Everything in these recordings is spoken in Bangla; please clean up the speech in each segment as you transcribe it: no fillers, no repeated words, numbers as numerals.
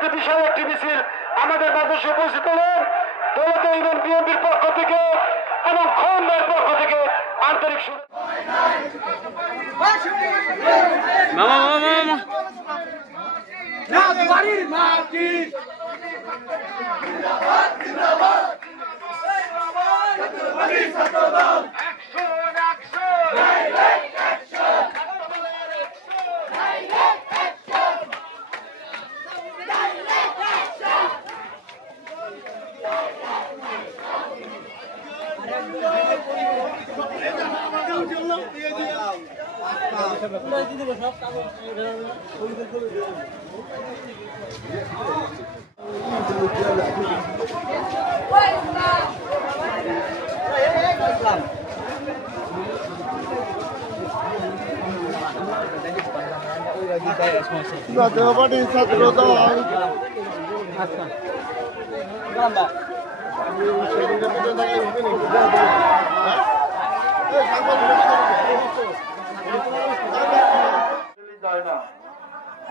প্রভৃতি বিশাল একটি মিছিল আমাদের মাঝে উপস্থিত হলেন দৌলতে ইউনিয়ন বিএনপির পক্ষ থেকে এবং খোয়াইয়ের পক্ষ থেকে আন্তরিক জাতীয় পার্টির ছাত্র দল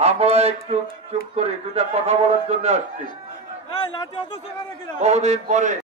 আমরা একটু চুপ করি, দুটা কথা বলার জন্য আসছি বহুদিন পরে।